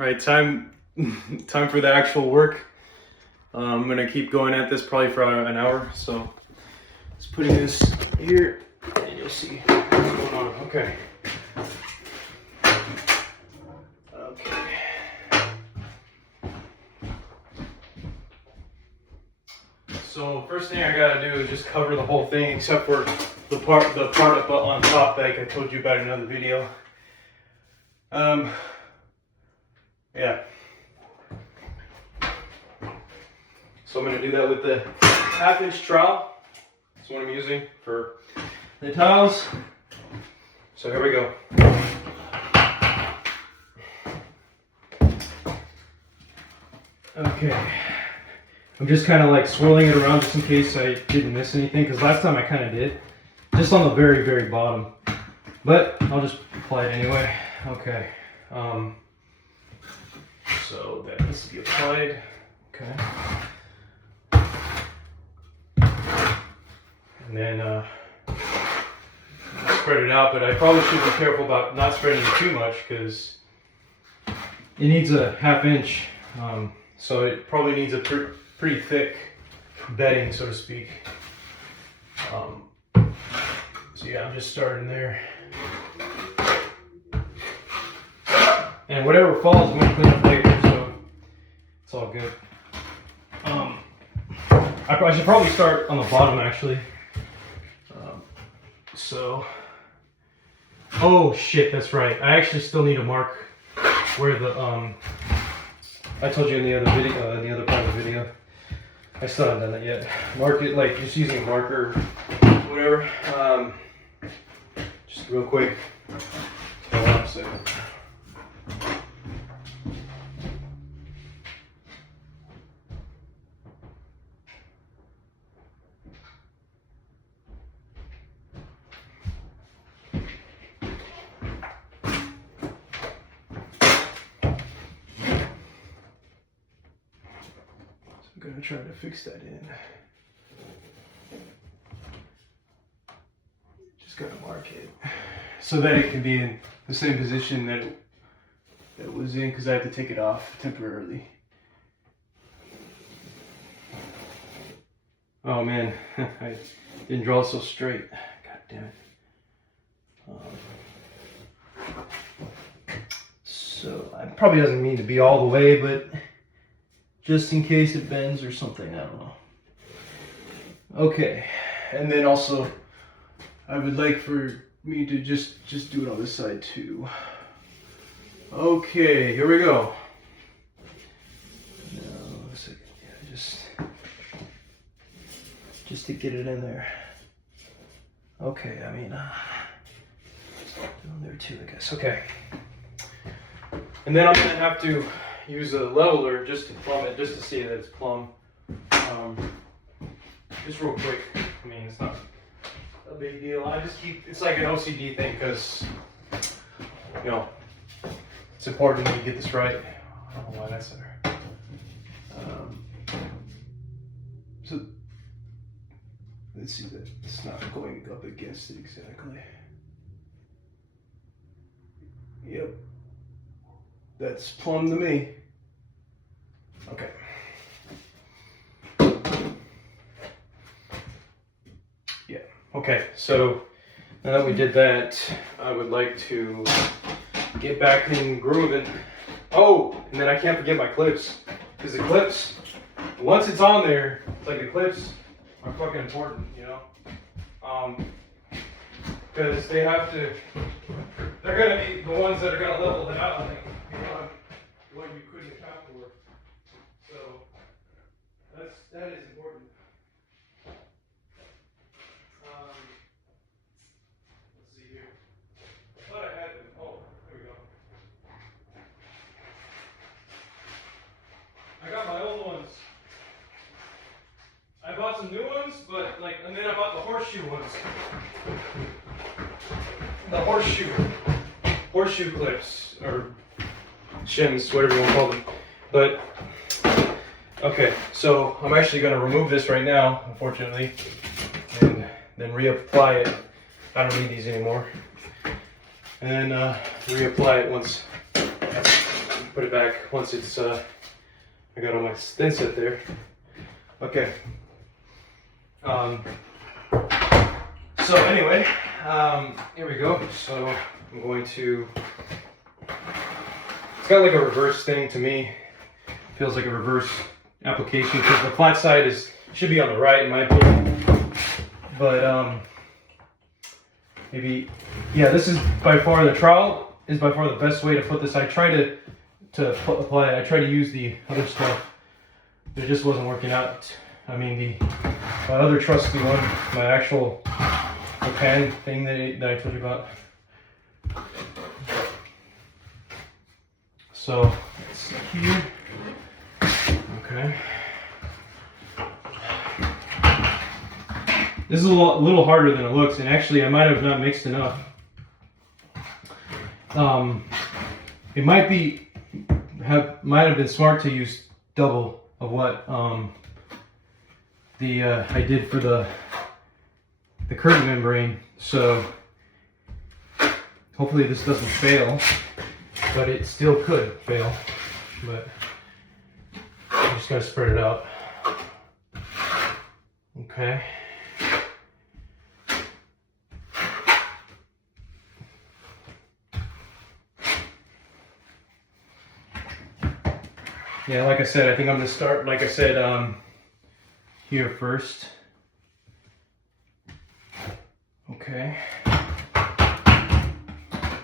All right, time for the actual work. I'm gonna keep going at this probably for an hour. So just putting this here, and you'll see what's going on. Okay. Okay. So first thing I gotta do is just cover the whole thing, except for the part up on top that I told you about in another video. Yeah. So I'm going to do that with the 1/2-inch trowel. That's what I'm using for the tiles. So here we go. Okay. I'm just kind of like swirling it around just in case I didn't miss anything, because last time I kind of did. Just on the very, very bottom. But I'll just apply it anyway. Okay. So that needs to be applied. Okay. And then spread it out, but I probably should be careful about not spreading it too much because it needs a 1/2 inch. So it probably needs a pretty thick bedding, so to speak. So yeah, I'm just starting there. And whatever falls, I'm going to clean up later, so it's all good. I should probably start on the bottom, actually. Oh shit, that's right. I actually still need to mark where the, I told you in the other video, in the other part of the video. I still haven't done that yet. Mark it, like, just using a marker, whatever. Just real quick. Hold on a second. I'm gonna try to fix that in. Just gotta mark it so that it can be in the same position that it was in, because I have to take it off temporarily. Oh man, I didn't draw it so straight. God damn it. So it probably doesn't mean to be all the way, but just in case it bends or something, I don't know. Okay, and then also, I would like for me to just do it on this side too. Okay, here we go. Now, a second, yeah, just to get it in there. Okay, I mean, down there too, I guess. Okay, and then I'm gonna have to use a leveler just to plumb it, just to see that it's plumb. Just real quick. I mean, it's not a big deal. I just keep, it's like an OCD thing, because, you know, it's important that you get this right. I don't know why that's there. So let's see that it's not going up against it exactly. Yep. That's plumb to me. Okay. Yeah. Okay. So now that we did that, I would like to get back in grooving. Oh, and then I can't forget my clips, because the clips, once it's on there, it's like the clips are fucking important, you know. Because they have to. They're gonna be the ones that are gonna level it out. Like, what you couldn't account for. So that is important. Let's see here. I thought I had them. Oh, there we go. I got my old ones. I bought some new ones, but like, and then I bought the horseshoe ones. The horseshoe clips, or shims, whatever you want to call them. But okay, so I'm actually going to remove this right now, unfortunately, and then reapply it. I don't need these anymore. And then reapply it once. Put put it back once it's I got all my thin set there. Okay. So anyway, here we go. So I'm going to. It's got like a reverse thing to me. Feels like a reverse application because the flat side should be on the right in my opinion. But maybe, yeah, this is by far the trowel is by far the best way to put this. I try to apply it. I try to use the other stuff, but it just wasn't working out. I mean, my other trusty one, my actual pan thing that I told you about. So it's here. Okay. This is a little harder than it looks, and actually I might have not mixed enough. It might have been smart to use double of what I did for the curtain membrane. So hopefully this doesn't fail, but it still could fail. But I just gotta spread it out. Okay. Yeah, like I said, I think I'm gonna start, like I said, here first. Okay.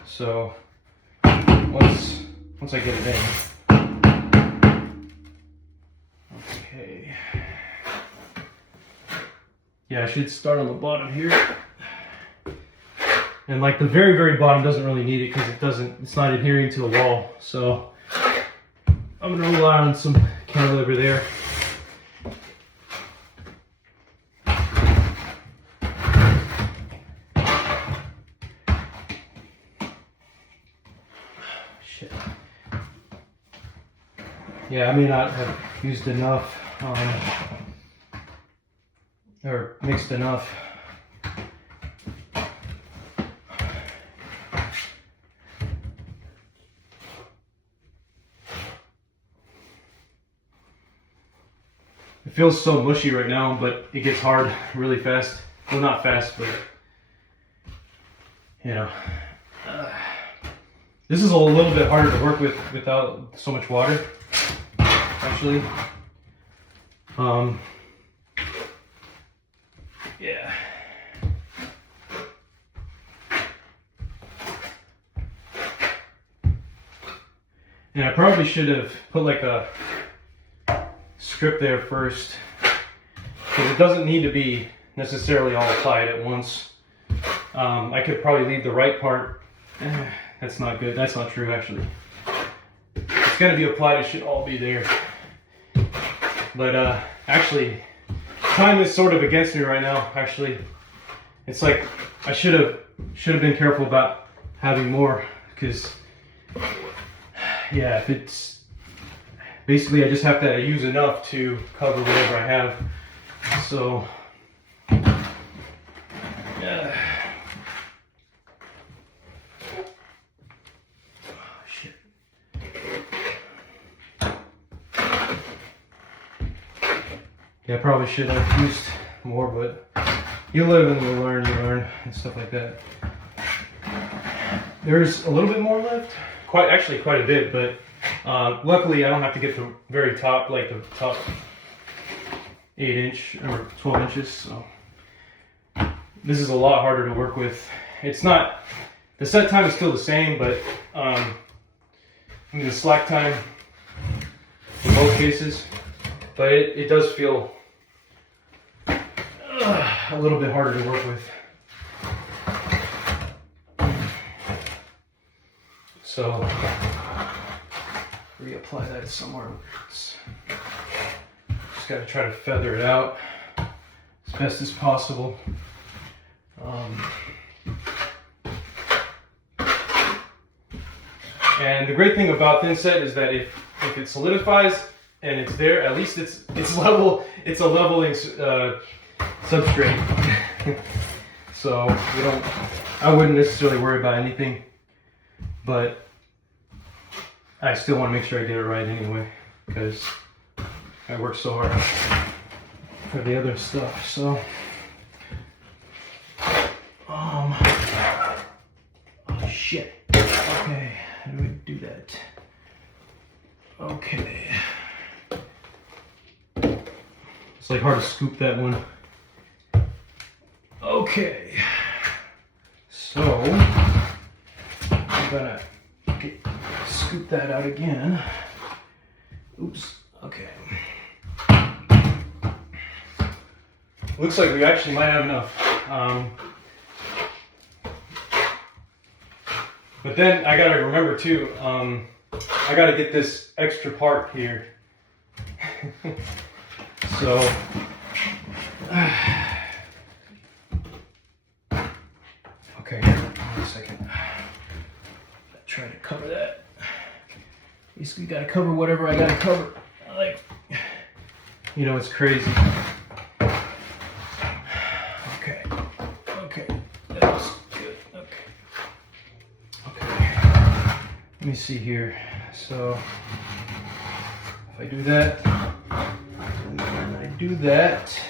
So once I get it in. Okay. Yeah, I should start on the bottom here. And like the very, very bottom doesn't really need it because it's not adhering to the wall. So I'm gonna rely on some cantilever there. Shit. Yeah, I may not have used enough or mixed enough. It feels so mushy right now, but it gets hard really fast. Well, not fast, but you know. This is a little bit harder to work with without so much water, actually. Yeah. And I probably should have put like a strip there first, because it doesn't need to be necessarily all applied at once. I could probably leave the right part. That's not good. That's not true, actually. It's going to be applied. It should all be there. But actually, time is sort of against me right now. Actually, it's like I should have been careful about having more, because yeah, if it's basically I just have to use enough to cover whatever I have. So yeah. Yeah, I probably should have used more, but you live and you learn and stuff like that. There's a little bit more left, actually quite a bit, but luckily I don't have to get the very top, like the top 8-inch or 12 inches. So this is a lot harder to work with. It's not, the set time is still the same, but I mean the slack time in most cases, but it does feel a little bit harder to work with. So reapply that somewhere. Just got to try to feather it out as best as possible. And the great thing about thin set is that if it solidifies and it's there, at least it's level. It's a leveling substrate. So I wouldn't necessarily worry about anything. But I still want to make sure I get it right anyway, because I work so hard for the other stuff. So, oh shit. Okay, how do we do that? Okay. It's like hard to scoop that one. Okay. So, I'm gonna scoop that out again. Oops. Okay. Looks like we actually might have enough. But then I gotta remember too, I gotta get this extra part here. So, okay, one second. Try to cover that. Basically, gotta cover whatever I gotta cover. Like, you know, it's crazy. Okay, okay, that was good. Okay, let me see here. So, if I do that, and then I do that,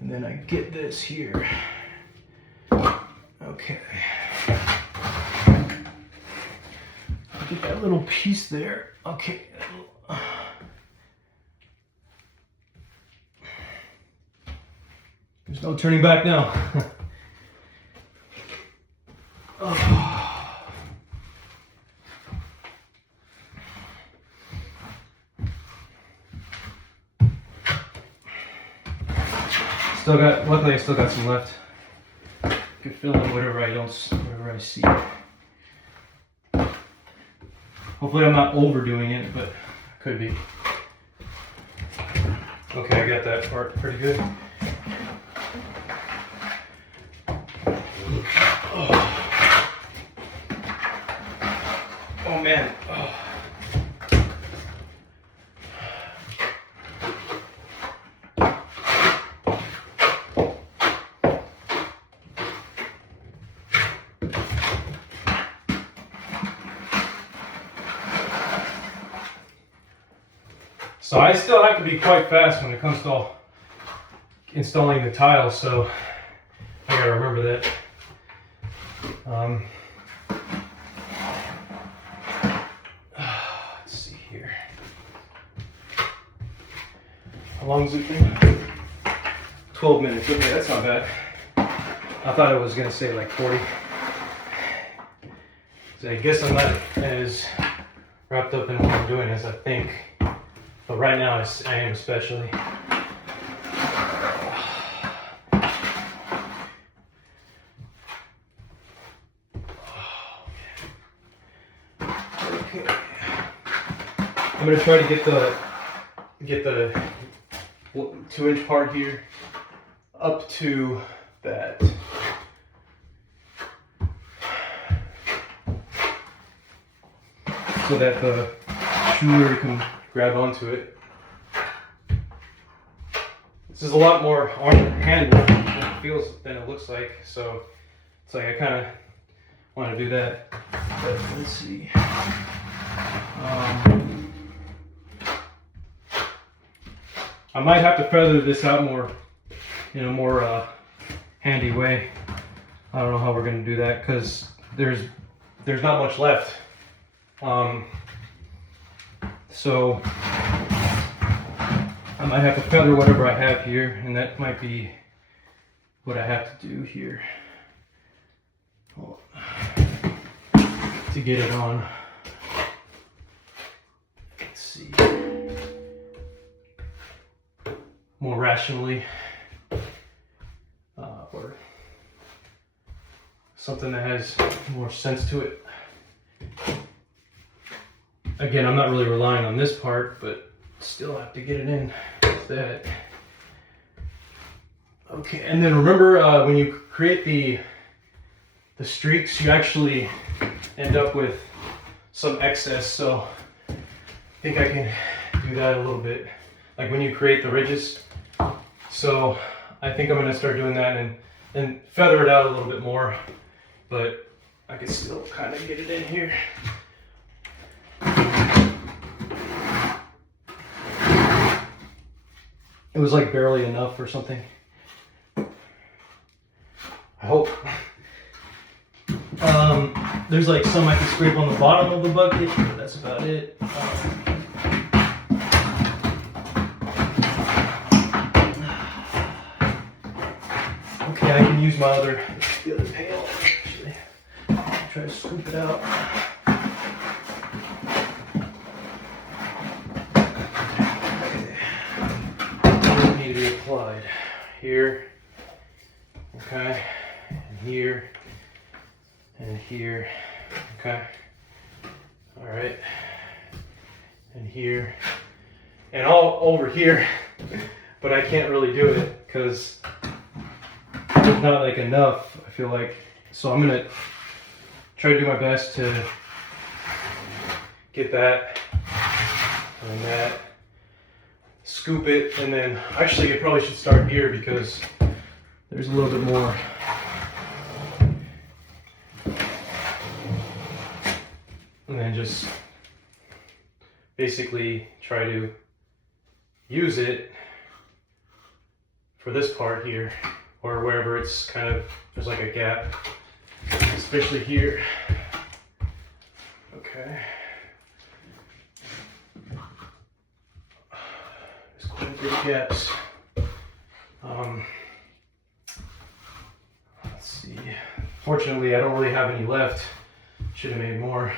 and then I get this here. Okay. Get that little piece there. Okay. There's no turning back now. Oh. Luckily I still got some left. Could fill in whatever I see. Hopefully I'm not overdoing it, but could be. Okay, I got that part pretty good. Oh man. Oh. So I still have to be quite fast when it comes to installing the tiles, so I gotta remember that. Let's see here. How long has it been? 12 minutes. Okay, that's not bad. I thought it was gonna say like 40. So I guess I'm not as wrapped up in what I'm doing as I think. But right now, I am especially. Okay. I'm gonna try to get the 2-inch part here up to that. So that the shoe can grab onto it. This is a lot more hand work than it feels than it looks like, so it's like I kind of want to do that. But let's see. I might have to feather this out more in a more handy way. I don't know how we're going to do that because there's not much left. So I might have to feather whatever I have here, and that might be what I have to do here to get it on. Let's see. More rationally, or something that has more sense to it. Again, I'm not really relying on this part, but still have to get it in with that. Okay, and then remember when you create the streaks, you actually end up with some excess, so I think I can do that a little bit. Like when you create the ridges. So I think I'm gonna start doing that and feather it out a little bit more, but I can still kind of get it in here. It was like barely enough or something. I hope. There's like some I can scrape on the bottom of the bucket, but that's about it. Okay, I can use the other pail actually. Try to scoop it out. Okay. Need to be applied here. Okay, and here, and here. Okay. All right. And here, and all over here, but I can't really do it because there's not like enough, I feel like. So I'm gonna try to do my best to get that and that, scoop it, and then actually I probably should start here because there's a little bit more. And then just basically try to use it for this part here, or wherever it's kind of, there's like a gap, especially here. Okay. There's quite a bit of gaps. Let's see. Fortunately, I don't really have any left. Should have made more.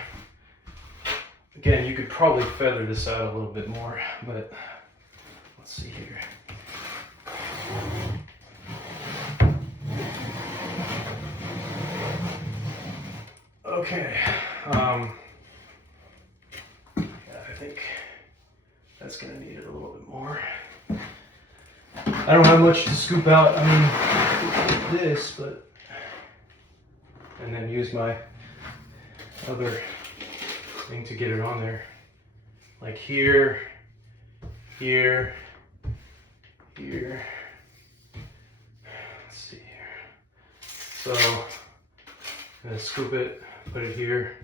Again, you could probably feather this out a little bit more, but let's see here. Okay. Yeah, I think that's gonna need it a little bit more. I don't have much to scoop out. I mean, this, but, and then use my other thing to get it on there, like here, here, here. Let's see here. So I'm gonna scoop it, put it here,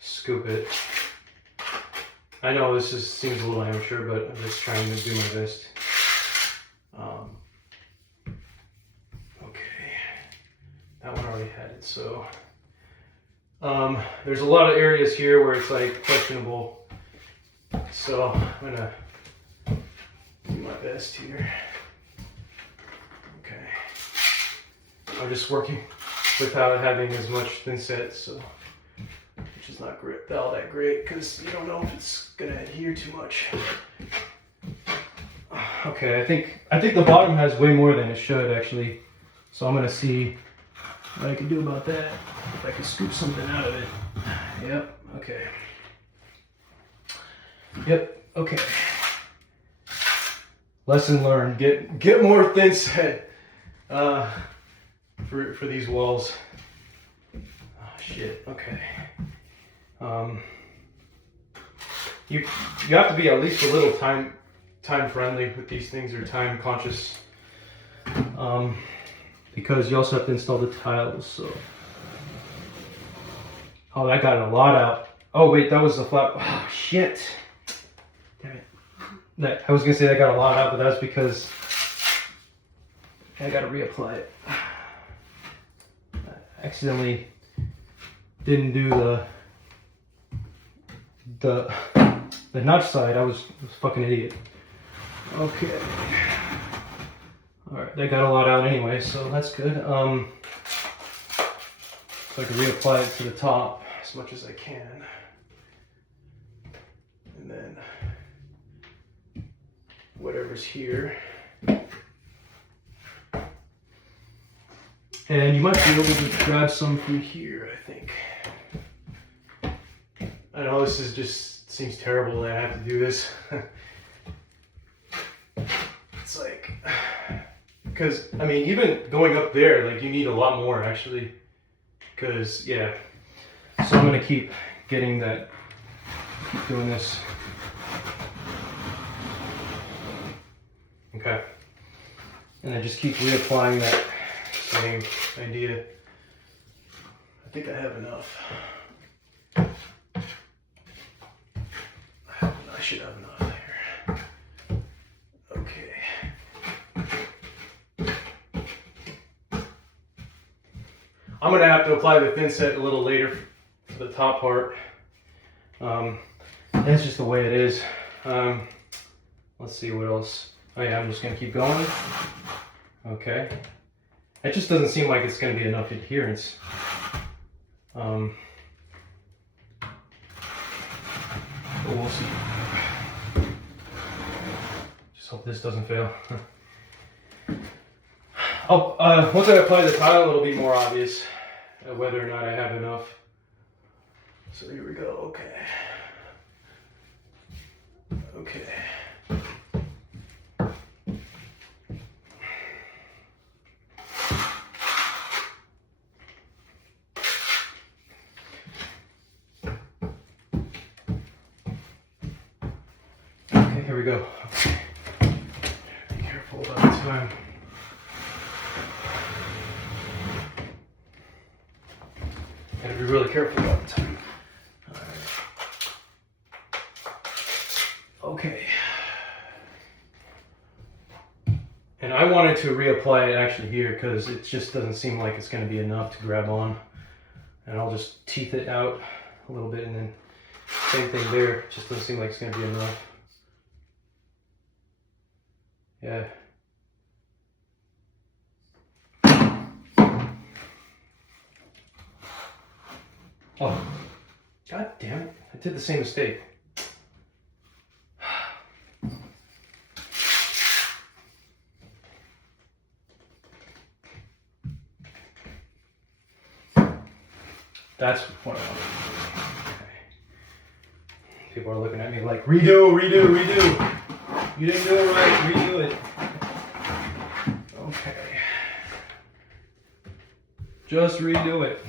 scoop it. I know this seems a little amateur, but I'm just trying to do my best. Okay, that one already had it, so. There's a lot of areas here where it's like questionable, so I'm gonna do my best here. Okay, I'm just working without having as much thin set, so which is not great, all that great, because you don't know if it's gonna adhere too much. Okay, I think the bottom has way more than it should actually, so I'm gonna see what I can do about that. If I can scoop something out of it. Yep, okay. Yep, okay. Lesson learned. Get more thin set for these walls. Oh shit, okay. You have to be at least a little time friendly with these things, or time conscious. Because you also have to install the tiles, so. Oh, that got a lot out. Oh wait, that was the flat. Oh shit. Damn it. I was gonna say that got a lot out, but that's because I gotta reapply it. I accidentally didn't do the notch side. I was a fucking idiot. Okay. Alright, that got a lot out anyway, so that's good. So I can reapply it to the top as much as I can. And then whatever's here. And you might be able to grab some from here, I think. I know this is just seems terrible that I have to do this. It's like, because I mean, even going up there, like you need a lot more actually. Because yeah, so I'm gonna keep getting that, keep doing this. Okay, and I just keep reapplying that same idea. I think I have enough. I should have enough there. Okay. I'm gonna have to apply the thin set a little later for the top part. That's just the way it is. Let's see what else. Oh yeah, I'm just gonna keep going. Okay. It just doesn't seem like it's gonna be enough adherence. But we'll see. Just hope this doesn't fail. Once I apply the tile, it'll be more obvious whether or not I have enough. So here we go. Okay. Okay. Okay, here we go. Okay. Be careful about the time. Gotta be really careful about the time. All right. Okay. And I wanted to reapply it actually here because it just doesn't seem like it's going to be enough to grab on. And I'll just teeth it out a little bit, and then same thing there. It just doesn't seem like it's going to be enough. Yeah. Oh, god damn it. I did the same mistake. That's what I want. Okay. People are looking at me like, redo, redo, redo. You didn't do it right, redo it. Okay. Just redo it.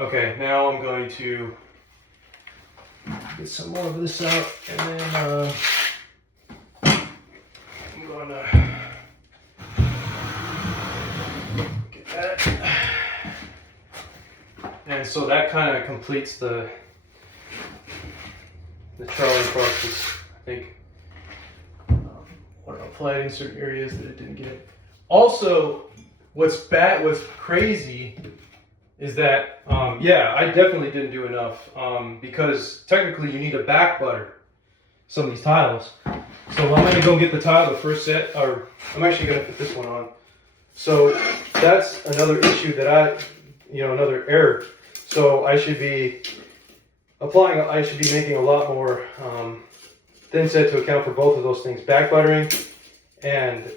Okay, now I'm going to get some more of this out, and then I'm going to get that. And so that kind of completes the Charlie process. I think what I applied in certain areas that it didn't get. Also, what's crazy is that, yeah, I definitely didn't do enough because technically you need to back butter some of these tiles. So I'm gonna go get the tile, the first set, or I'm actually gonna put this one on. So that's another issue that another error. So I should be making a lot more thin set to account for both of those things, back buttering and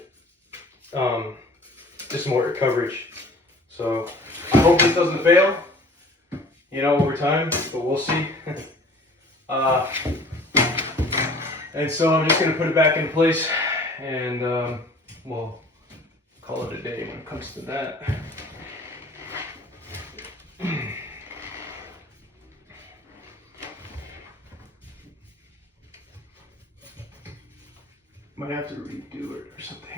just more coverage. So I hope this doesn't fail, over time, but we'll see. And so I'm just going to put it back in place, and we'll call it a day when it comes to that. Might have to redo it or something.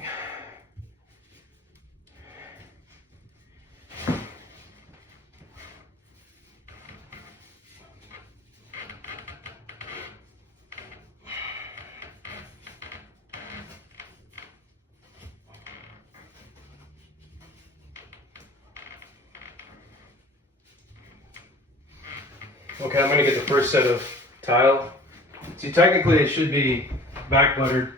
Okay, I'm going to get the first set of tile. See, technically it should be back buttered.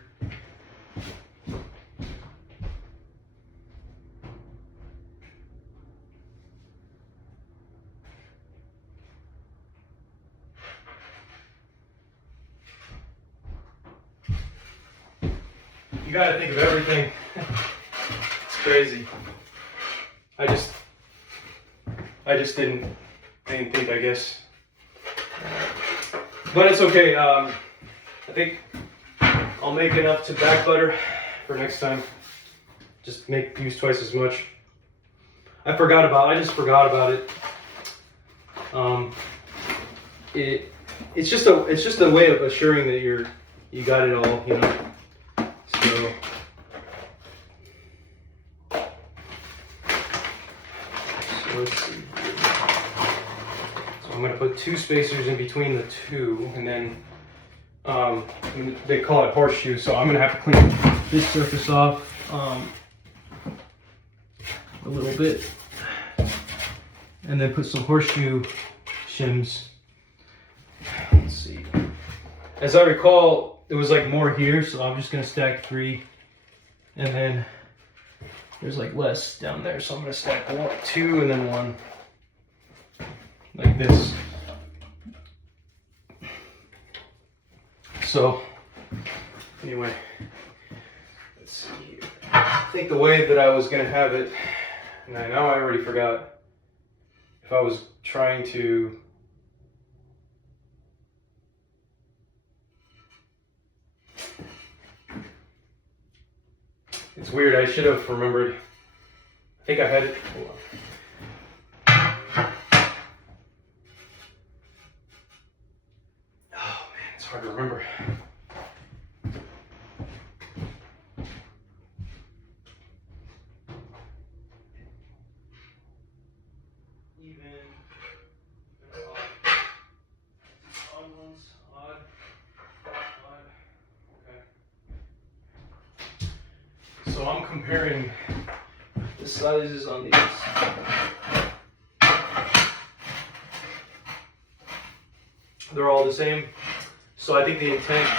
You got to think of everything. It's crazy. I just didn't think, I guess. But it's okay. I think I'll make enough to back butter for next time. Just use twice as much. I just forgot about it. It's just a way of assuring that you got it all, So let's see. So I'm going to put 2 spacers in between the 2, and then they call it horseshoe, so I'm going to have to clean this surface off. a little bit, and then put some horseshoe shims. Let's see. As I recall, it was like more here, so I'm just gonna stack 3, and then there's like less down there, so I'm gonna stack 1, 2, and then 1, like this. So anyway, let's see here. I think the way that I was gonna have it, and I know I already forgot, if I was trying to it's weird, I should have remembered. I think I had it. Hold on. Oh man, it's hard to remember. Even, odd ones, odd, okay. So I'm comparing the sizes on these. They're all the same. So I think the intent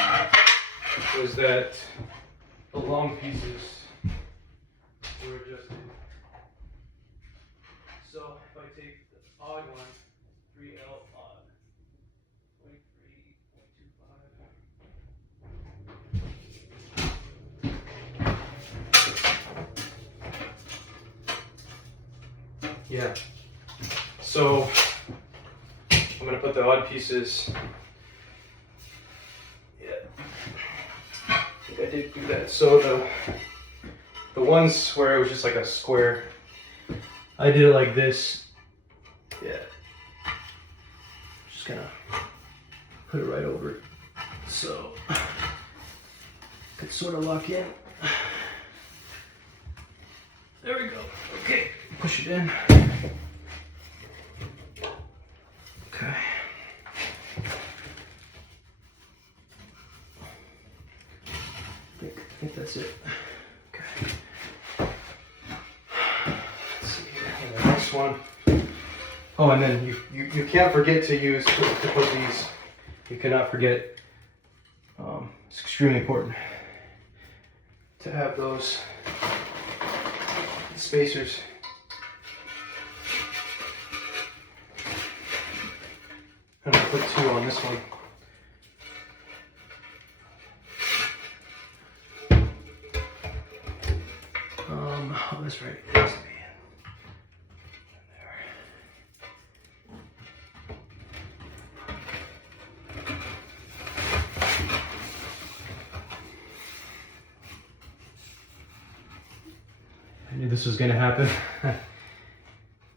was that the long pieces were adjusted. So if I take the odd one, 3L odd, 0.25. Yeah. So I'm gonna put the odd pieces. Yeah. I think I did do that. So the ones where it was just like a square, I did it like this. Yeah. Just gonna put it right over it. So could sort of lock in. There we go. Okay. Push it in. Okay. I think that's it. Okay. Let's see here. And the next one. Oh, and then you can't forget to use to put these. You cannot forget. It's extremely important to have those spacers. I'm gonna put 2 on this one. Oh, that's right. It has to be in there. I knew this was gonna happen.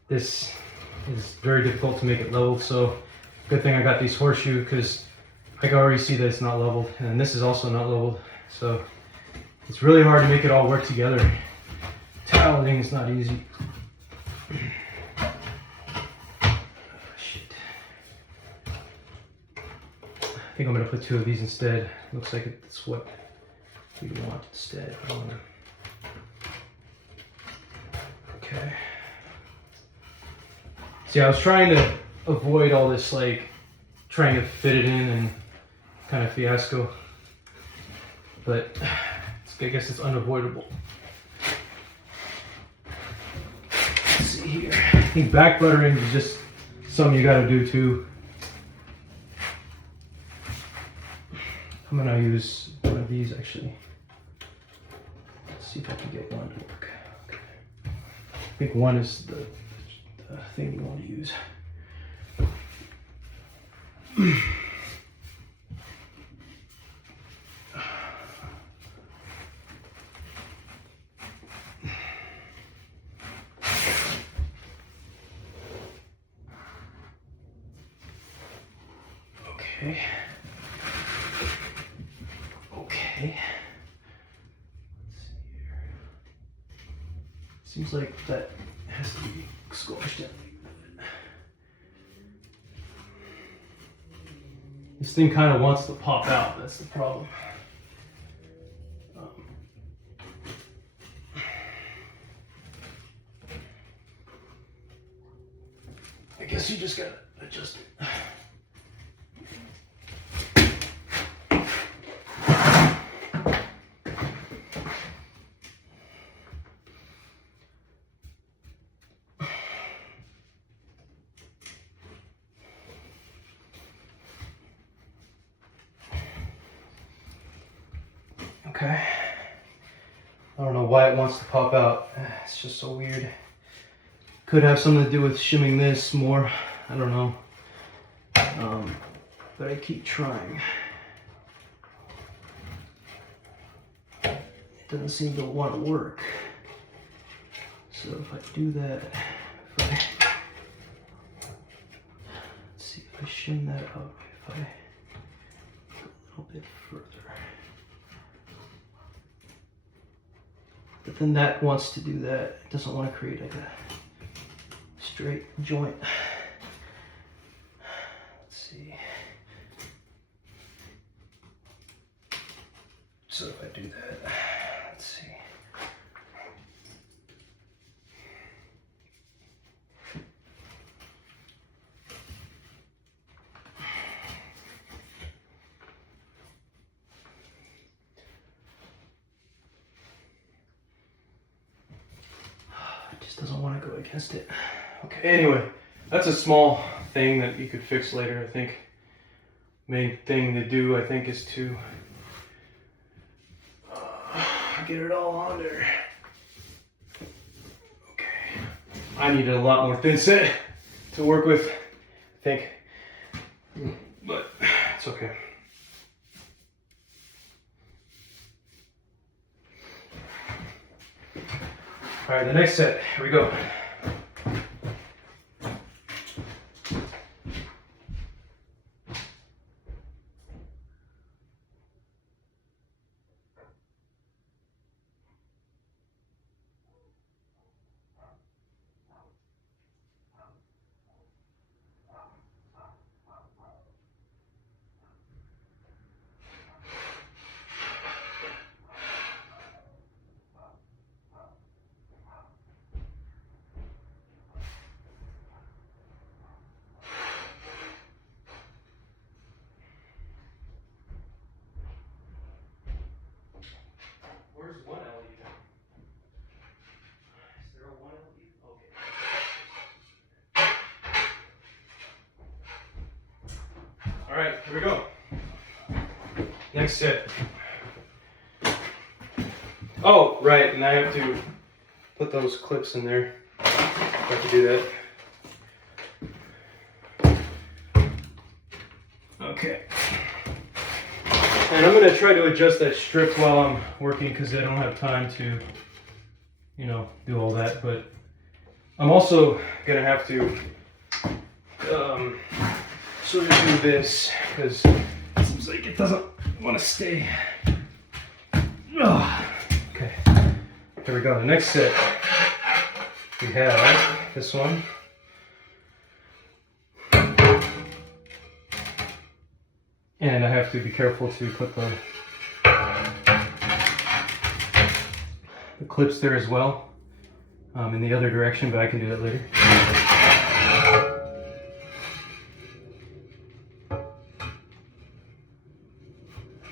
This is very difficult to make it level, so good thing I got these horseshoe, because I can already see that it's not leveled, and this is also not leveled, so it's really hard to make it all work together. Toweling is not easy. Oh, shit. I think I'm gonna put 2 of these instead. Looks like it's what we want instead. Okay. See, I was trying to avoid all this, like, trying to fit it in and kind of fiasco, but I guess it's unavoidable. Let's see here. I think back buttering is just something you gotta do too. I'm gonna use one of these actually. Let's see if I can get one to work. Okay. I think one is the thing you want to use. Okay. Okay. Let's see here. Seems like that has to be squashed in. This thing kind of wants to pop out, that's the problem. just gotta adjust it. Okay. I don't know why it wants to pop out. It's just so weird. Could have something to do with shimming this more. I don't know. But I keep trying. It doesn't seem to want to work. So if I do that, let's see if I shim that up, if I go a little bit further. But then that wants to do that. It doesn't want to create like a straight joint. Let's see. So if I do that, let's see. It just doesn't want to go against it. Okay, anyway, that's a small thing that you could fix later, I think. Main thing to do, I think, is to get it all on there. Okay. I needed a lot more thin set to work with, I think. But it's okay. All right, the next set, here we go. Where's one LED? Is there a one LED? Okay. All right, here we go. Next set. Oh, right, and I have to put those clips in there. I have to do that. Okay. And I'm going to try to adjust that strip while I'm working because I don't have time to, you know, do all that. But I'm also going to have to sort of do this because it seems like it doesn't want to stay. Oh, okay, here we go. The next set, we have this one. And I have to be careful to put the clips there as well, in the other direction, but I can do that later.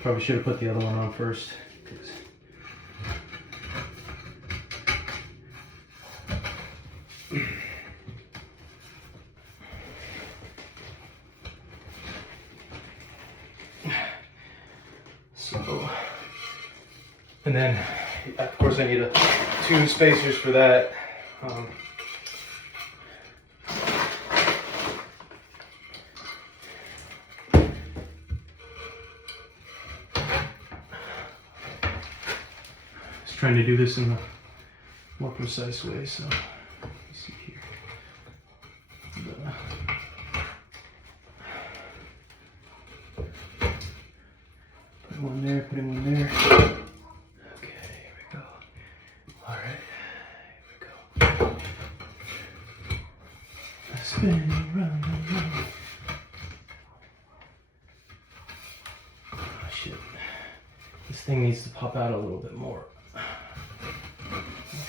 Probably should have put the other one on first. So, and then, of course, I need two spacers for that. Just trying to do this in a more precise way. So, let me see here. Put one there, put one there. Okay, here we go. All right, here we go. Spinning round and round. Oh shit. This thing needs to pop out a little bit more.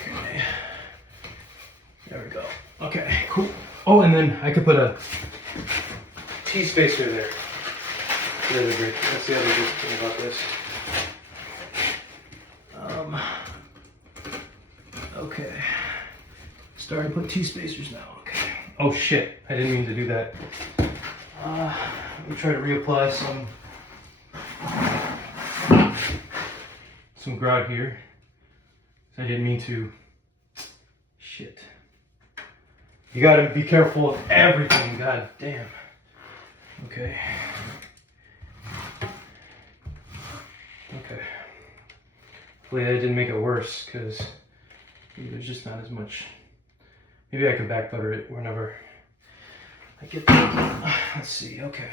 Okay. There we go. Okay, cool. Oh, and then I could put a T-spacer there. That's the other good thing about this. Okay. Starting to put T-spacers now. Okay. Oh shit, I didn't mean to do that. Let me try to reapply some grout here. I didn't mean to. Shit. You gotta be careful of everything, god damn. Okay. Okay. Hopefully that didn't make it worse, because there's just not as much. Maybe I can back butter it whenever I get there. Let's see, okay.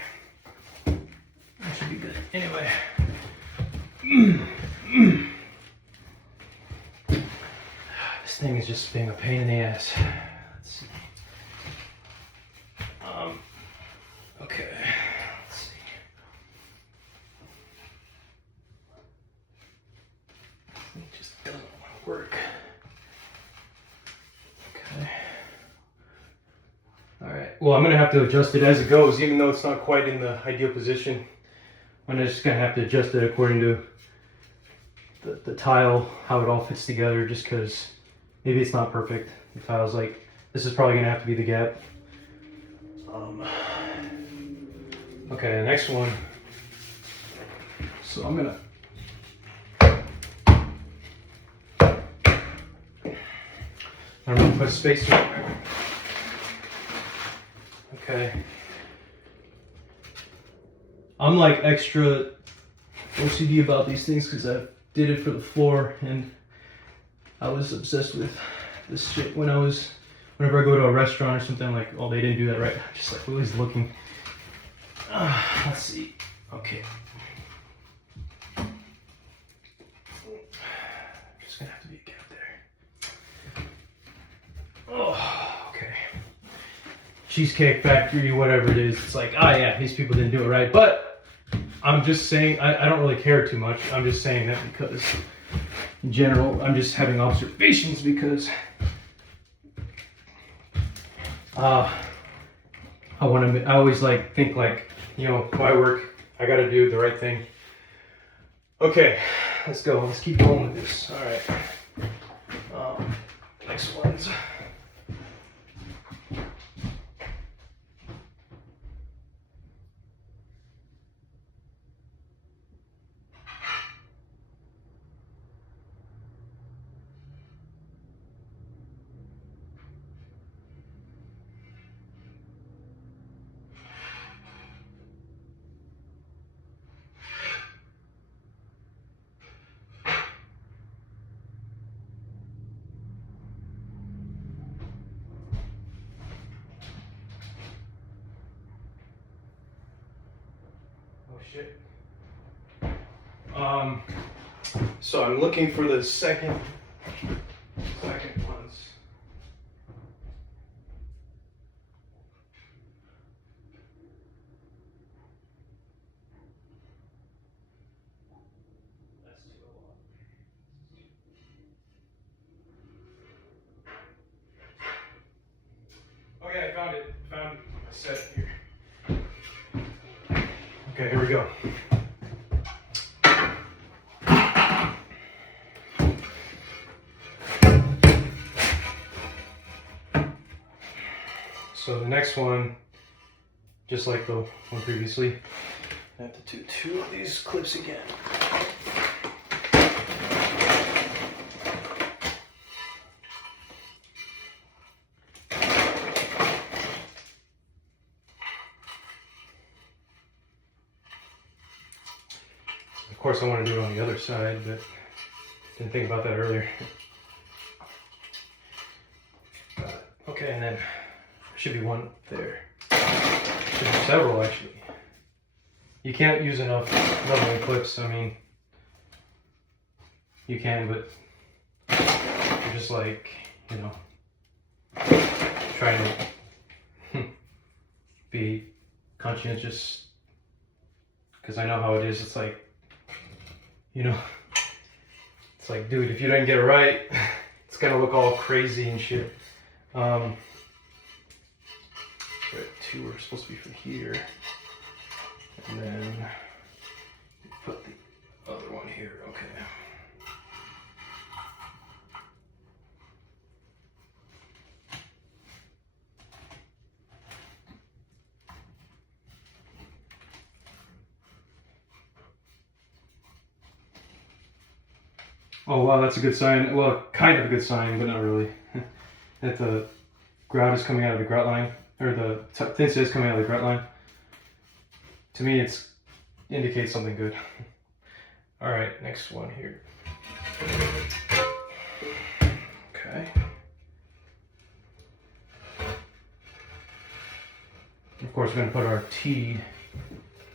That should be good. Anyway. This thing is just being a pain in the ass. Let's see. Okay. Let's see. It just doesn't want to work. Okay. Alright. Well, I'm going to have to adjust it as it goes, even though it's not quite in the ideal position. I'm just going to have to adjust it according to the tile, how it all fits together, just because maybe it's not perfect. The tile's like, this is probably going to have to be the gap. Okay, the next one. So I'm going to put a spacer in there. Okay. I'm like extra OCD about these things because I did it for the floor, and I was obsessed with this shit whenever I go to a restaurant or something. I'm like, oh, they didn't do that right. I'm just like always looking. Let's see. Okay. Just gonna have to be a gap there. Oh, okay. Cheesecake Factory, whatever it is. It's like, ah, yeah, these people didn't do it right. But I'm just saying, I don't really care too much. I'm just saying that because, in general, I'm just having observations because I always like think like, you know, my work, I gotta do the right thing. Okay, let's go. Let's keep going with this. All right. Next ones. Shit. So I'm looking for the second ones. That's too long. Oh yeah, I found it. Found a set here. Okay, here we go. So the next one, just like the one previously, I have to do two of these clips again. Of course I want to do it on the other side, but didn't think about that earlier. Okay, and then there should be one there. Should be several actually. You can't use enough leveling clips. I mean, you can, but you're just like, you know, trying to be conscientious, because I know how it is. It's like, you know, it's like, dude, if you don't get it right, it's gonna look all crazy and shit. Right, two are supposed to be from here, and then put the other one here. Okay. Oh wow, that's a good sign. Well, kind of a good sign, but not really. That the grout is coming out of the grout line, or the thin set is coming out of the grout line. To me, it indicates something good. All right, next one here. Okay. Of course, we're going to put our T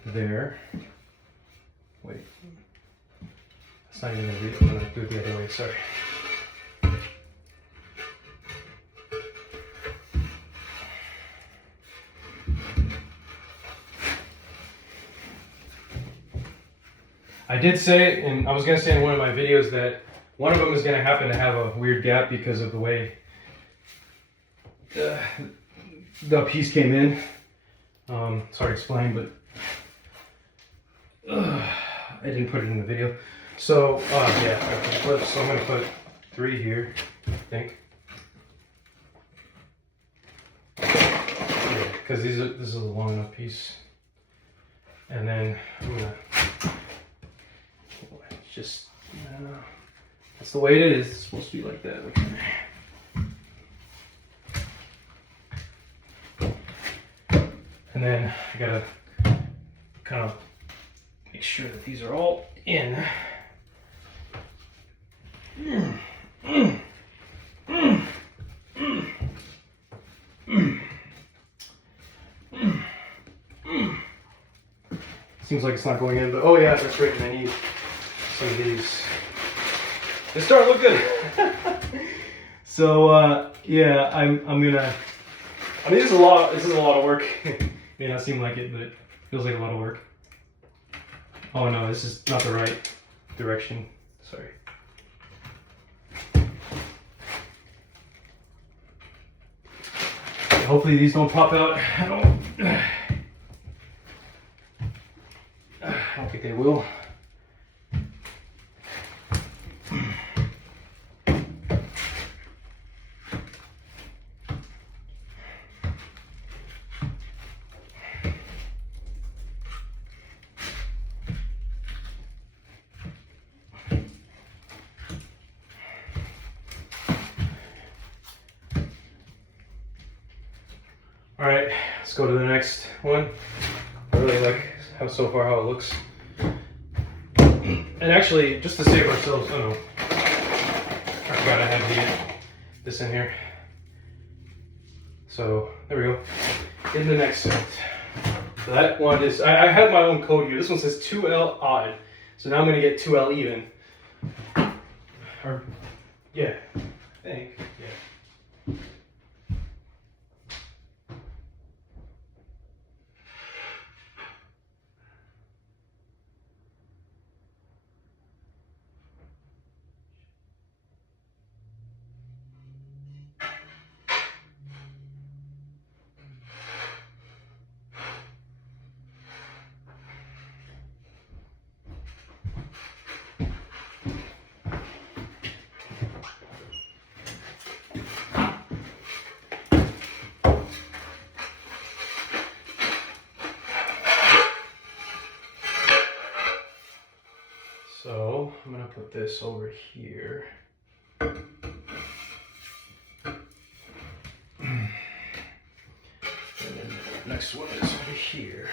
there. Wait. It's not even going to be, I'm going to do it the other way, sorry. I did say, and I was going to say in one of my videos, that one of them is going to happen to have a weird gap because of the way the piece came in. It's hard to explain, but I didn't put it in the video. So, yeah, so I'm going to put 3 here, I think. Yeah, because this is a long enough piece. And then I'm going to just, that's the way it is. It's supposed to be like that. And then I gotta kind of make sure that these are all in. Seems like it's not going in, but oh yeah, that's right. I need some of these. They start to look good. So yeah, I'm gonna. I mean, this is a lot of work. May not seem like it, but it feels like a lot of work. Oh no, this is not the right direction. Sorry. Hopefully these don't pop out. I don't think they will. All right, let's go to the next one. I really like how it looks. And actually, just to save ourselves, oh no, I forgot I had this in here. So there we go. In the next set. So that one is, I have my own code here. This one says 2L odd. So now I'm gonna get 2L even. Or, yeah, I think, yeah. So I'm gonna put this over here. And then the next one is over here.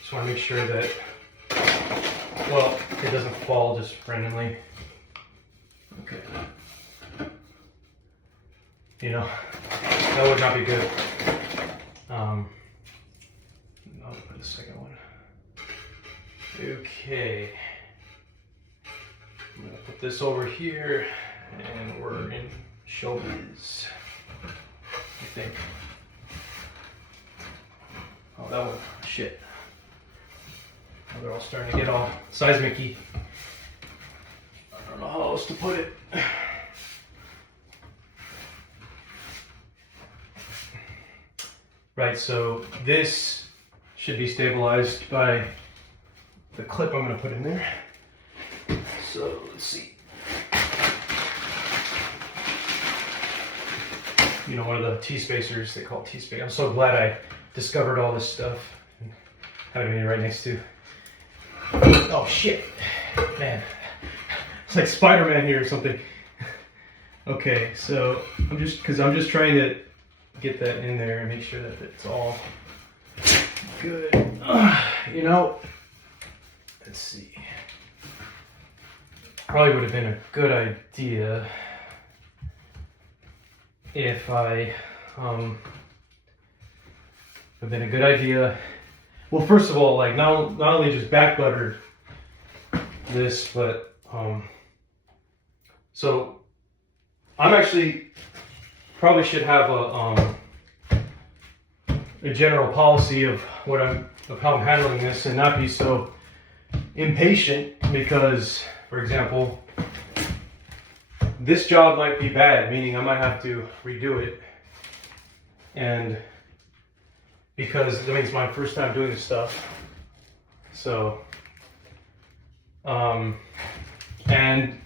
Just want to make sure that, well, it doesn't fall just randomly. Okay. You know, that would not be good. I'll put the second one. Okay. I'm gonna put this over here, and we're in showbiz, I think. Oh, that one, shit. Oh, they're all starting to get all seismic-y. I don't know how else to put it. Right, so this should be stabilized by the clip I'm going to put in there. So let's see. You know, one of the T-spacers, they call it T-spacer. I'm so glad I discovered all this stuff. Having it right next to. Oh shit, man. It's like Spider-Man here or something. Okay, so I'm just trying to get that in there and make sure that it's all good. You know, let's see. Probably would have been a good idea if I have been a good idea. Well, first of all, like not only just back buttered this, but so I'm actually probably should have a general policy of how I'm handling this and not be so impatient because, for example, this job might be bad, meaning I might have to redo it, and because I mean it's my first time doing this stuff, so and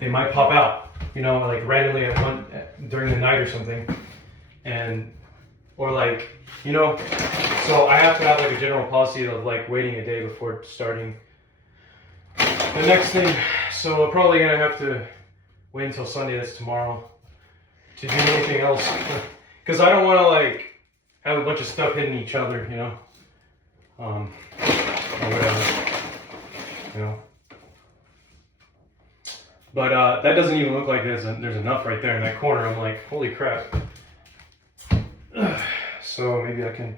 they might pop out, you know, like randomly during the night or something, and or like, you know, so I have to have like a general policy of like waiting a day before starting the next thing. So I'm probably gonna have to wait until Sunday, that's tomorrow, to do anything else, because I don't want to like have a bunch of stuff hitting each other, you know, or whatever, you know. But that doesn't even look like there's enough right there in that corner. I'm like, holy crap. So maybe I can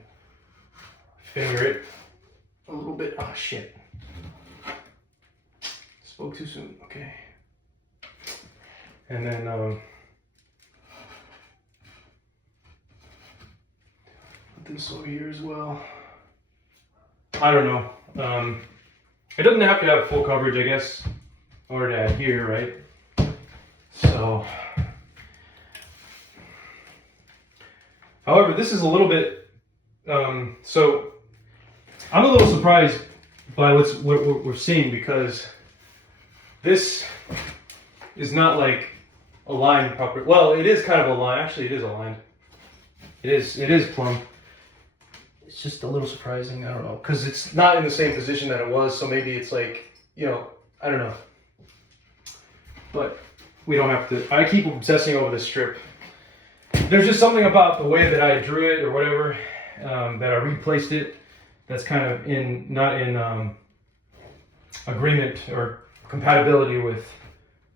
finger it a little bit. Oh shit. Spoke too soon. Okay. And then put this over here as well. I don't know. It doesn't have to have full coverage, I guess, or to adhere, right? So, however, this is a little bit. So, I'm a little surprised by what we're seeing, because this is not like aligned properly. Well, it is kind of aligned. Actually, it is aligned. It is plumb. It's just a little surprising. I don't know, because it's not in the same position that it was. So maybe it's like, you know, I don't know. But we don't have to. I keep obsessing over this strip. There's just something about the way that I drew it or whatever, that I replaced it, that's kind of not in agreement or compatibility with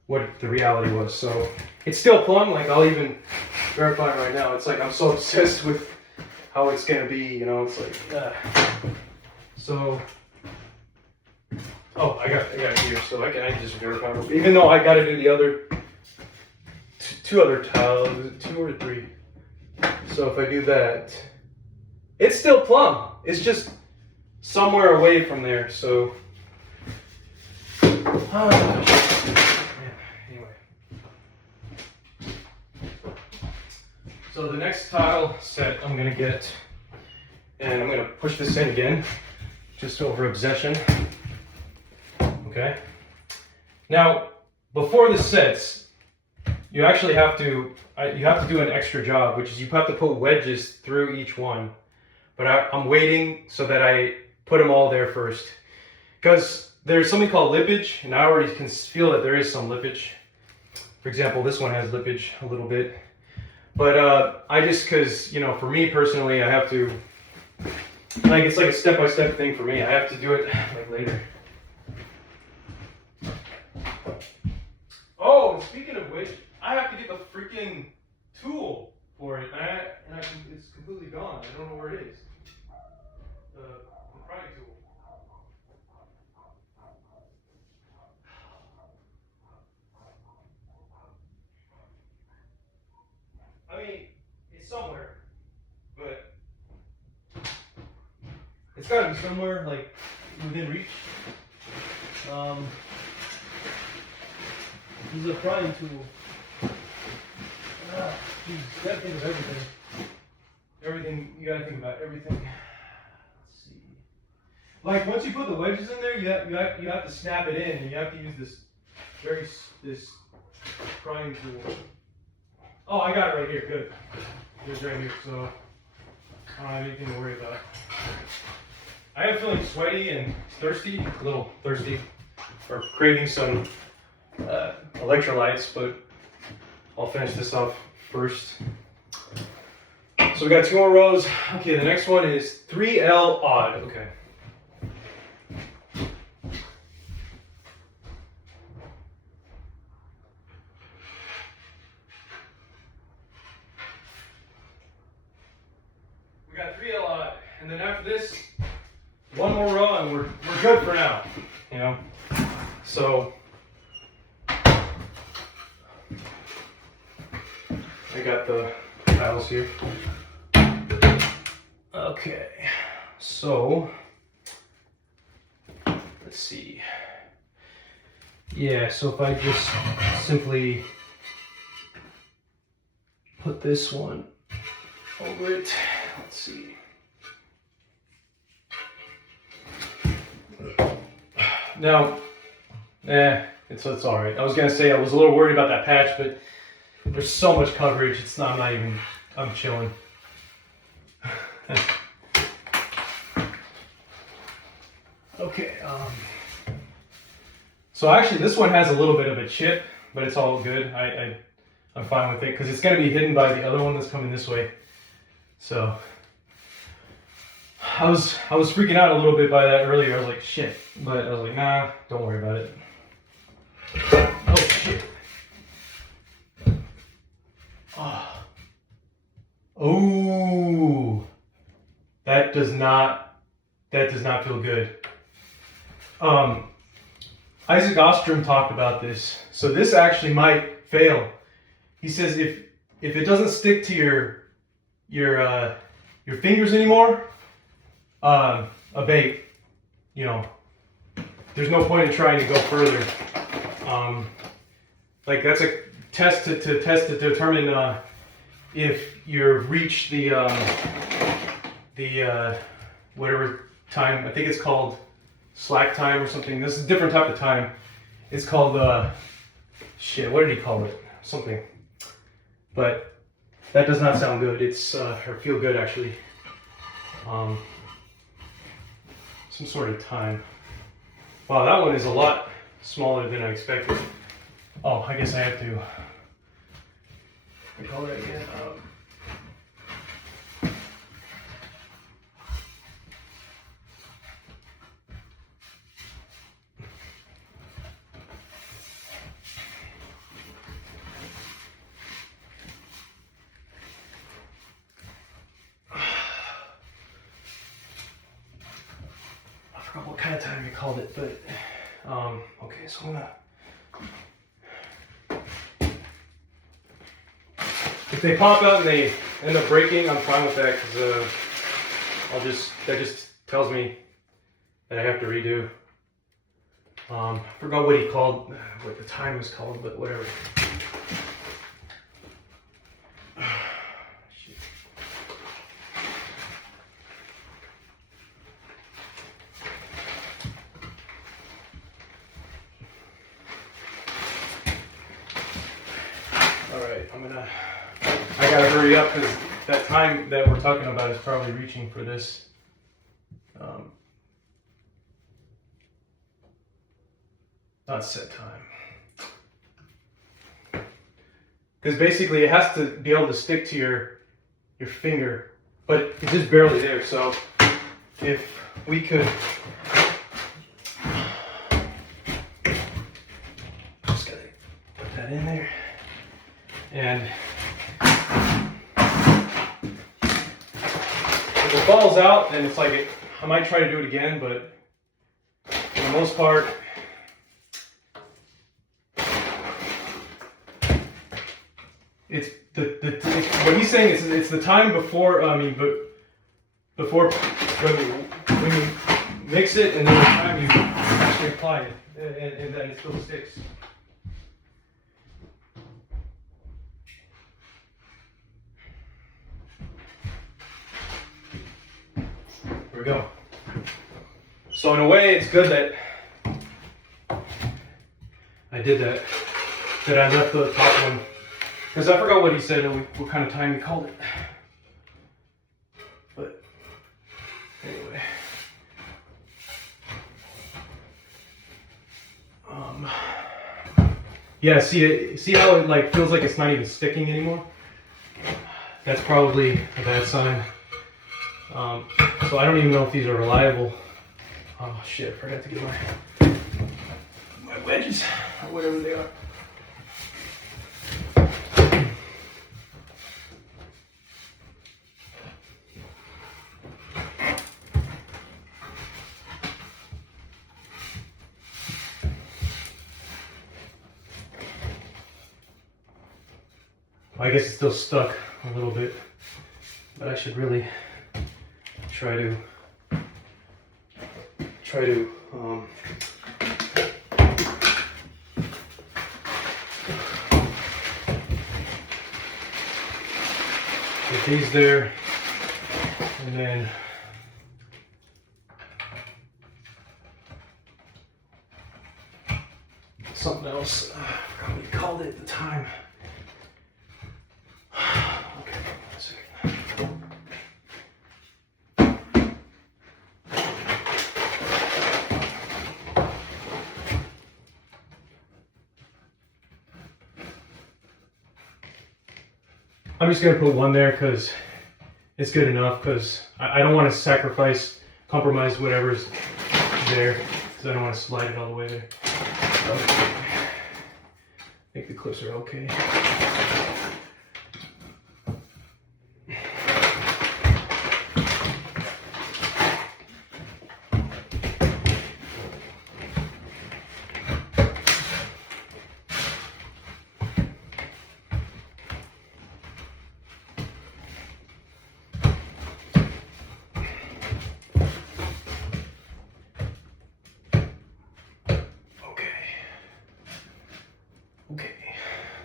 what the reality was. So it's still plumb. Like, I'll even verify right now. It's like I'm so obsessed with how it's gonna be, you know. It's like so. Oh, I got it here, so I can just verify. Even though I got to do the other two other tiles, is it 2 or 3? So if I do that, it's still plumb. It's just somewhere away from there. So anyway. So the next tile set I'm gonna get, and I'm gonna push this in again, just over obsession. Okay. Now, before this sets, you actually have to do an extra job, which is you have to put wedges through each one. But I'm waiting so that I put them all there first, because there's something called lippage, and I already can feel that there is some lippage. For example, this one has lippage a little bit, but I just, because, you know, for me personally, I have to, like, it's like a step-by-step thing for me. I have to do it like later. Oh, and speaking of which, I have to get the freaking tool for it, and it's completely gone. I don't know where it is. The prying tool. I mean, it's somewhere, but it's got to be somewhere, like, within reach. This is a prying tool. Geez, gotta think of everything. Everything everything. You gotta think about everything. Let's see. Like once you put the wedges in there, you have to snap it in, and you have to use this prying tool. Oh, I got it right here. Good. It's right here, so I don't have anything to worry about. I am feeling sweaty and thirsty, a little thirsty, or craving some electrolytes, but I'll finish this off first. So we got 2 more rows. Okay, the next one is 3L odd. Okay. We got 3L odd, and then after this, 1 more row, and we're good for now. You know. So I got the tiles here. Okay, so let's see. Yeah, so if I just simply put this one over it, let's see. Now, it's all right. I was gonna say I was a little worried about that patch, but there's so much coverage. It's not. I'm not even. I'm chilling. Okay. So actually, this one has a little bit of a chip, but it's all good. I'm fine with it because it's gonna be hidden by the other one that's coming this way. So I was freaking out a little bit by that earlier. I was like, shit, but I was like, nah, don't worry about it. Oh shit. Oh, that does not feel good. Isaac Ostrom talked about this. So this actually might fail. He says if it doesn't stick to your fingers anymore, abate. You know, there's no point in trying to go further. Like that's a test to determine if you've reached the whatever time. I think it's called slack time or something. This is a different type of time. It's called shit. What did he call it? Something. But that does not sound good. It's or feel good actually. Some sort of time. Wow, that one is a lot smaller than I expected. Oh, I guess I have to call it again. I forgot what kind of time you called it, but okay, so I'm gonna. If they pop out and they end up breaking, I'm fine with that because that just tells me that I have to redo. I forgot what he called, what the time was called, but whatever. All right, I gotta hurry up because that time that we're talking about is probably reaching for this. Not set time. Because basically it has to be able to stick to your finger, but it's just barely there. So if we could just gotta put that in there. And if it falls out, then it's like I might try to do it again, but for the most part, it's what he's saying is it's the time before. Before when you mix it, and then the time you actually apply it, and then it still sticks. we go. So in a way, it's good that I did that. That I left the top one, because I forgot what he said and what kind of time he called it. But anyway, yeah. See how it like feels like it's not even sticking anymore? That's probably a bad sign. So I don't even know if these are reliable. Oh shit! I forgot to get my wedges or whatever they are. I guess it's still stuck a little bit, but I should really try to get these there, and then something else. I forgot what we called it at the time. I'm just going to put one there because it's good enough, because I don't want to compromise whatever's there, because I don't want to slide it all the way there. Okay. I think the clips are okay.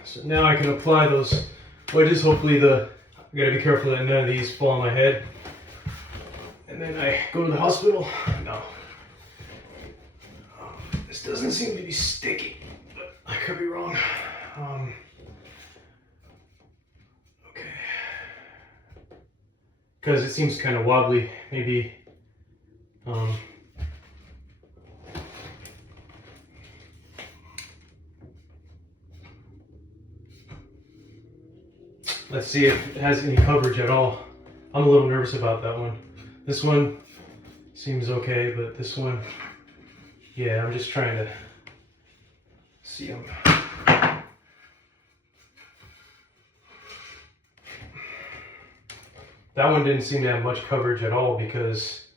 So now I can apply those wedges. Hopefully I gotta be careful that none of these fall on my head. And then I go to the hospital. No. This doesn't seem to be sticky, but I could be wrong. Okay. Because it seems kind of wobbly, maybe. Let's see if it has any coverage at all. I'm a little nervous about that one. This one seems okay, but this one, yeah, I'm just trying to see them. That one didn't seem to have much coverage at all because,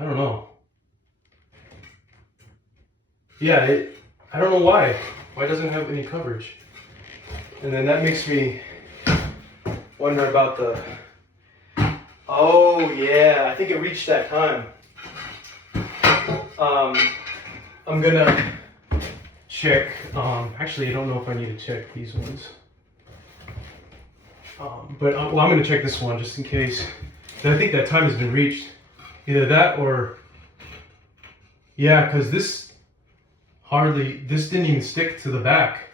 I don't know. Yeah, I don't know why. Why doesn't it have any coverage? And then that makes me wonder about the, oh yeah, I think it reached that time. I'm gonna check, actually I don't know if I need to check these ones. But I'm gonna check this one just in case. I think that time has been reached. Either that or, yeah, because this didn't even stick to the back.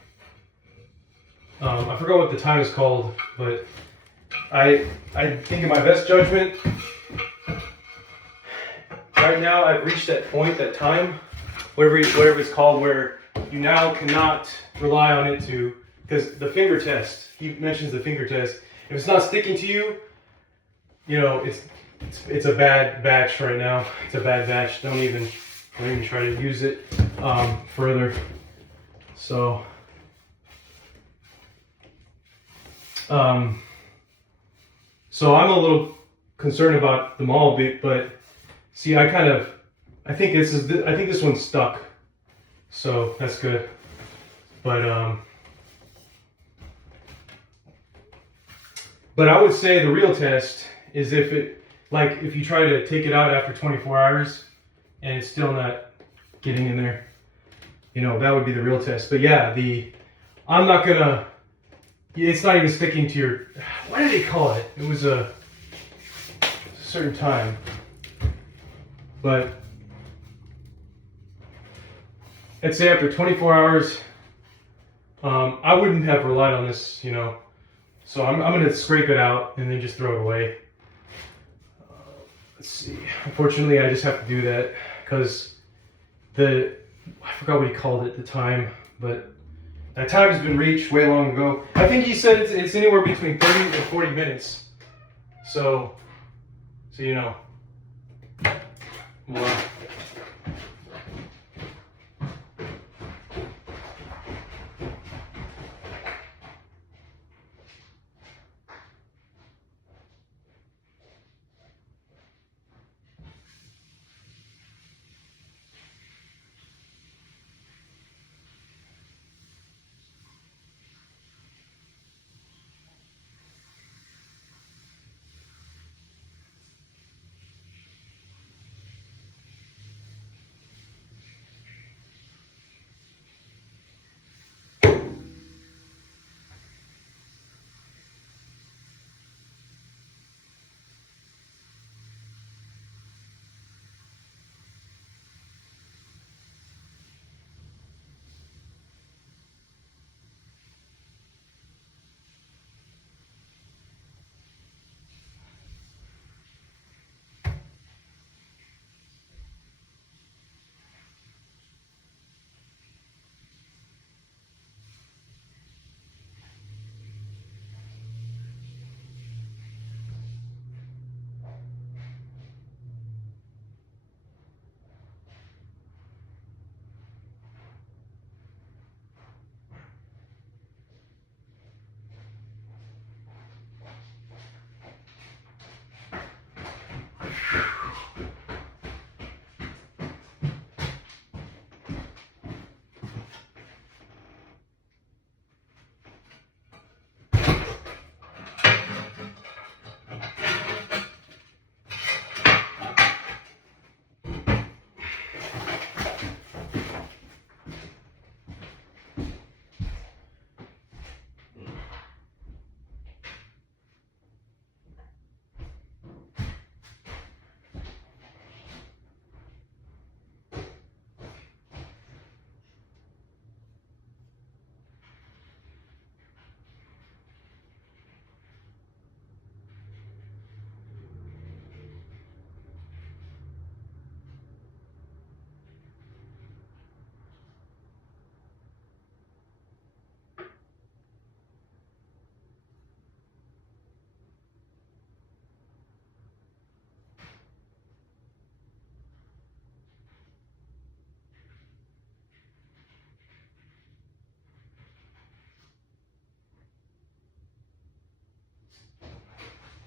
I forgot what the time is called, but I think in my best judgment, right now I've reached that point, that time, whatever it's called, where you now cannot rely on it to, because the finger test, he mentions the finger test. If it's not sticking to you, you know, it's a bad batch right now. It's a bad batch. Don't even try to use it further. So, so I'm a little concerned about them all, but see, I think this one's stuck, so that's good. But I would say the real test is if you try to take it out after 24 hours and it's still not getting in there, you know, that would be the real test. But yeah, it's not even sticking to your, what did they call it? It was a certain time. but I'd say after 24 hours, I wouldn't have relied on this, you know. So I'm going to scrape it out and then just throw it away. Let's see. Unfortunately, I just have to do that because I forgot what he called it, the time, but that time has been reached way long ago. I think he said it's anywhere between 30 and 40 minutes. So you know. Well,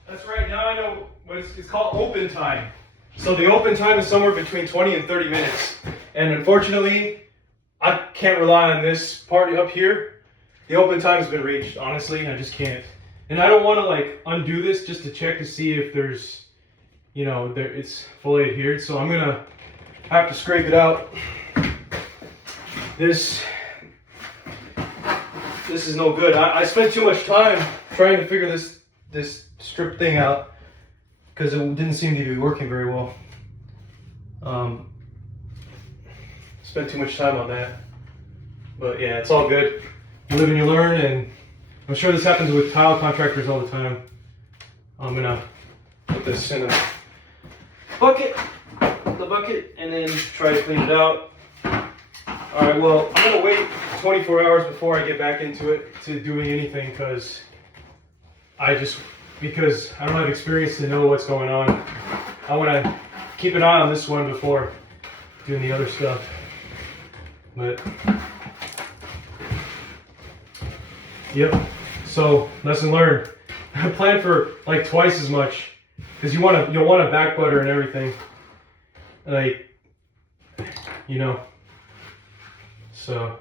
that's right. Now I know what it's called open time. So the open time is somewhere between 20 and 30 minutes. And unfortunately, I can't rely on this part up here. The open time has been reached. Honestly, I just can't. And I don't want to like undo this just to check to see if there's, you know, it's fully adhered. So I'm gonna have to scrape it out. This is no good. I spent too much time trying to figure this strip thing out because it didn't seem to be working very well. Spent too much time on that, but yeah, it's all good. You live and you learn, and I'm sure this happens with tile contractors all the time. I'm gonna put this in a bucket, and then try to clean it out. All right, well, I'm gonna wait 24 hours before I get back into it to doing anything because I don't have experience to know what's going on. I want to keep an eye on this one before doing the other stuff. But yep. So lesson learned. Plan for like twice as much because you'll want to back butter and everything. Like, you know. So.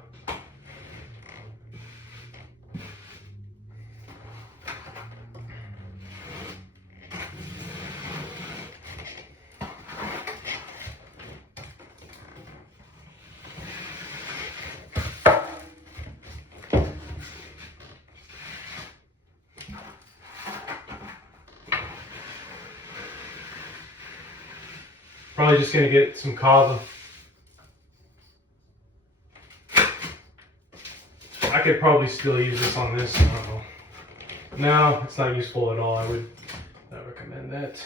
Probably just gonna get some kava. I could probably still use this on this. I don't know. No, it's not useful at all. I would not recommend that.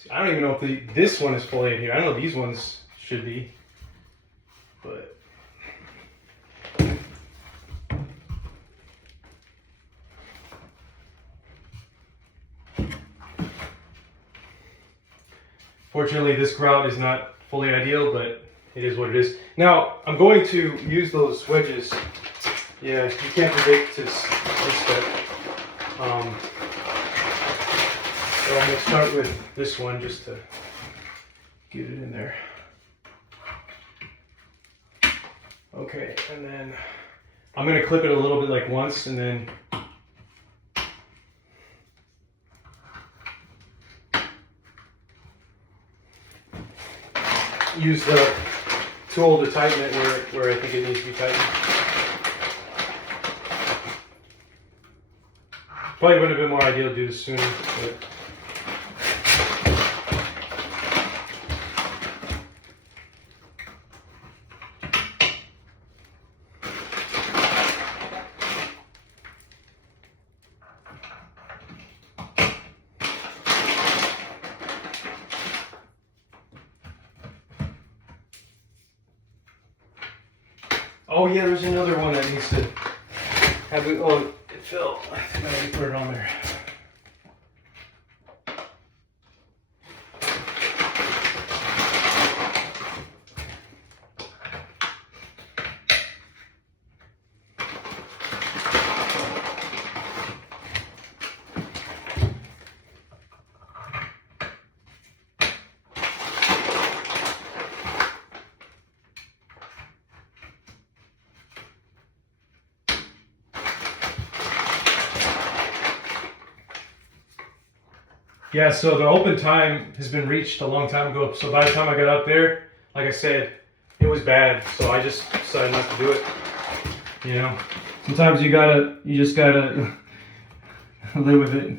See, I don't even know if this one is filleted here. I know these ones should be, but. Fortunately, this grout is not fully ideal, but it is what it is. Now, I'm going to use those wedges. Yeah, you can't predict this step. So I'm going to start with this one just to get it in there. Okay, and then I'm going to clip it a little bit like once, and then use the tool to tighten it where I think it needs to be tightened. Probably would have been more ideal to do this sooner, but oh yeah, there's another one that needs to have it. Oh, it fell. I think I already put it on there. Yeah, so the open time has been reached a long time ago. So by the time I got up there, like I said, it was bad. So I just decided not to do it. You know, sometimes you just gotta live with it.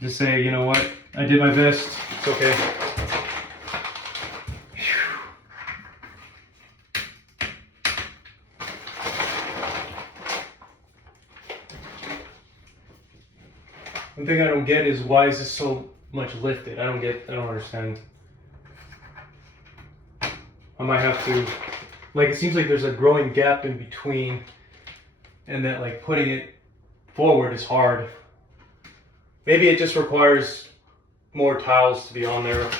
Just say, you know what, I did my best. It's okay. One thing I don't get is why is this so much lifted? I don't understand. I might have to, like, it seems like there's a growing gap in between, and that like putting it forward is hard. Maybe it just requires more tiles to be on there,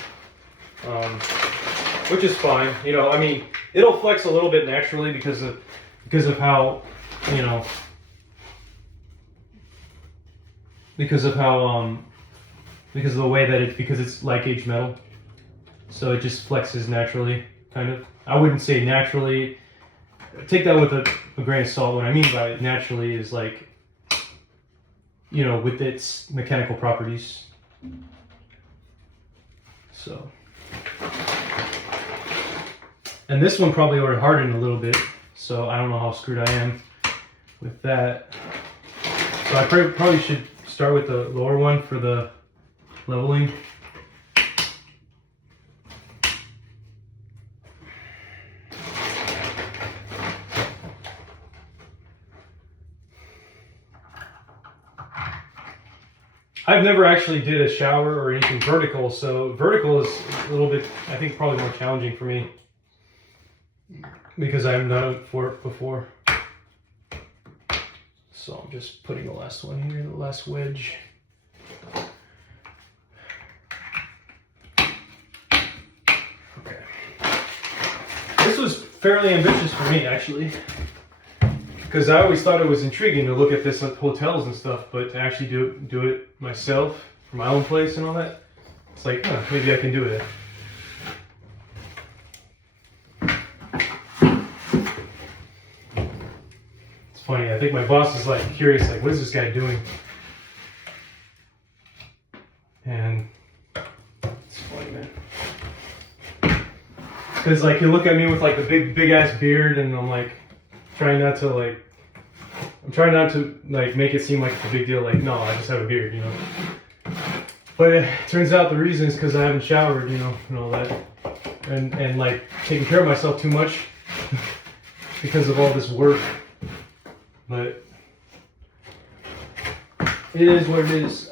which is fine. You know, I mean, it'll flex a little bit naturally because of how, you know, because of the way that because it's light gauge metal, so it just flexes naturally, kind of. I wouldn't say naturally. Take that with a grain of salt. What I mean by naturally is like, you know, with its mechanical properties. So, and this one probably would harden a little bit, so I don't know how screwed I am with that. So I probably should start with the lower one for the leveling. I've never actually did a shower or anything vertical, so vertical is a little bit, I think, probably more challenging for me because I haven't done it before. So I'm just putting the last one here, the last wedge. Okay. This was fairly ambitious for me, actually, because I always thought it was intriguing to look at this at hotels and stuff, but to actually do it myself for my own place and all that, it's like, maybe I can do it. It's funny, I think my boss is like curious, like, what is this guy doing? And it's funny, man. Because like you look at me with like the big ass beard, and I'm like trying not to like I'm trying not to like make it seem like it's a big deal. Like, no, I just have a beard, you know. But it turns out the reason is because I haven't showered, you know, and all that, and like taking care of myself too much because of all this work. But it is what it is.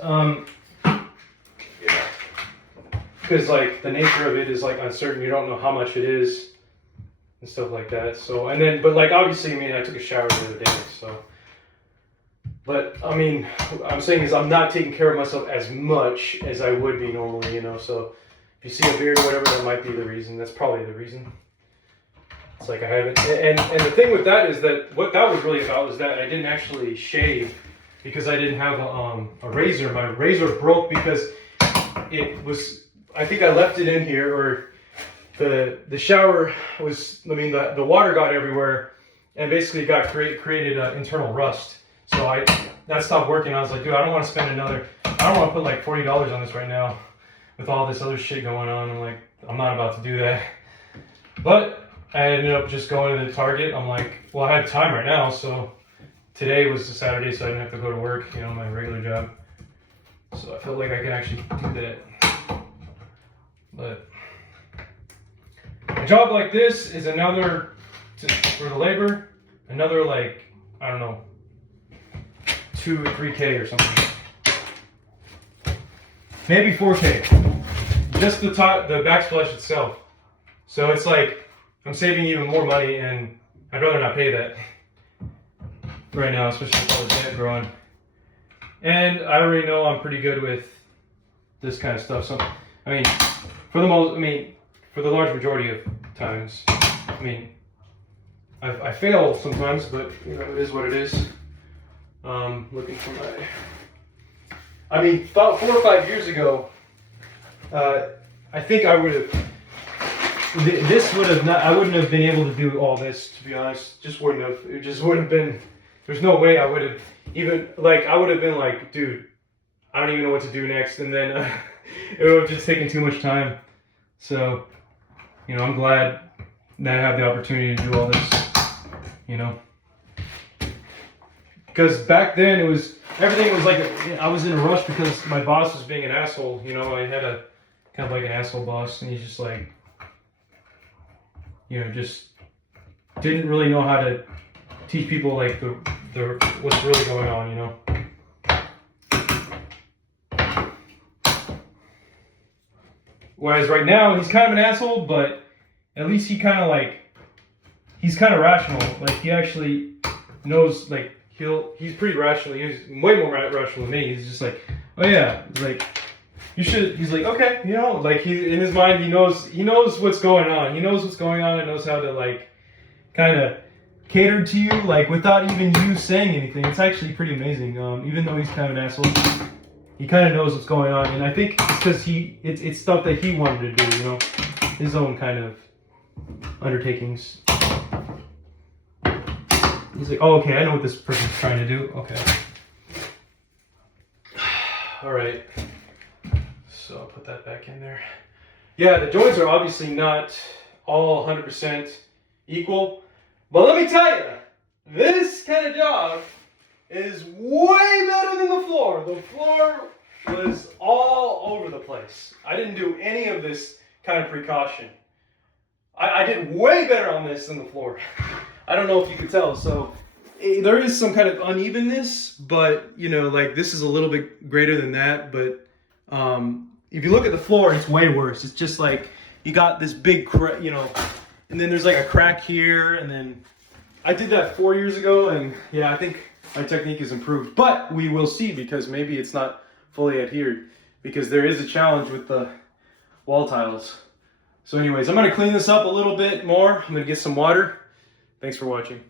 Because like the nature of it is like uncertain. You don't know how much it is and stuff like that. So but like obviously, I mean, I took a shower the other day, so. But I mean, what I'm saying is I'm not taking care of myself as much as I would be normally, you know. So if you see a beard or whatever, that might be the reason. That's probably the reason. It's like I haven't. And the thing with that is that what that was really about was that I didn't actually shave because I didn't have a razor. My razor broke because it was. I think I left it in here, or the shower was. I mean, the water got everywhere, and basically got created internal rust. So that stopped working. I was like, dude, I don't want to spend another. I don't want to put like $40 on this right now, with all this other shit going on. I'm like, I'm not about to do that. But I ended up just going to the Target. I'm like, well, I had time right now, so today was a Saturday, so I didn't have to go to work, you know, my regular job. So I felt like I could actually do that. But a job like this is another for the labor, another like, I don't know, 2 or 3K or something. Maybe 4K. Just the backsplash itself. So it's like I'm saving even more money, and I'd rather not pay that right now, especially with all the debt growing. And I already know I'm pretty good with this kind of stuff. So I mean, for the large majority of times, I mean, I fail sometimes, but you know, it is what it is. Looking for my. I mean, about 4 or 5 years ago, I think I would have. This would have not. I wouldn't have been able to do all this, to be honest. Just wouldn't have. It just wouldn't have been. There's no way I would have even like. I would have been like, dude, I don't even know what to do next, and then it would have just taken too much time. So, you know, I'm glad that I have the opportunity to do all this. You know. Because back then everything was like I was in a rush because my boss was being an asshole. You know, I had a kind of like an asshole boss, and he's just like, you know, just didn't really know how to teach people like the what's really going on. You know. Whereas right now he's kind of an asshole, but at least he's kind of rational. Like he actually knows like. He's pretty rational. He's way more rational than me. He's just like, oh yeah, like you should. He's like, okay, you know, like he in his mind he knows what's going on. He knows what's going on and knows how to like kind of cater to you like without even you saying anything. It's actually pretty amazing. Even though he's kind of an asshole, he kind of knows what's going on, and I think it's because it's stuff that he wanted to do. You know, his own kind of undertakings. He's like, oh, okay, I know what this person's trying to do. Okay. All right. So I'll put that back in there. Yeah, the joints are obviously not all 100% equal. But let me tell you, this kind of job is way better than the floor. The floor was all over the place. I didn't do any of this kind of precaution. I did way better on this than the floor. I don't know if you could tell. So there is some kind of unevenness, but you know, like this is a little bit greater than that. But if you look at the floor, it's way worse. It's just like you got this big, you know, and then there's like a crack here. And then I did that 4 years ago, and yeah, I think my technique is improved. But we will see because maybe it's not fully adhered because there is a challenge with the wall tiles. So anyways, I'm going to clean this up a little bit more. I'm going to get some water. Thanks for watching.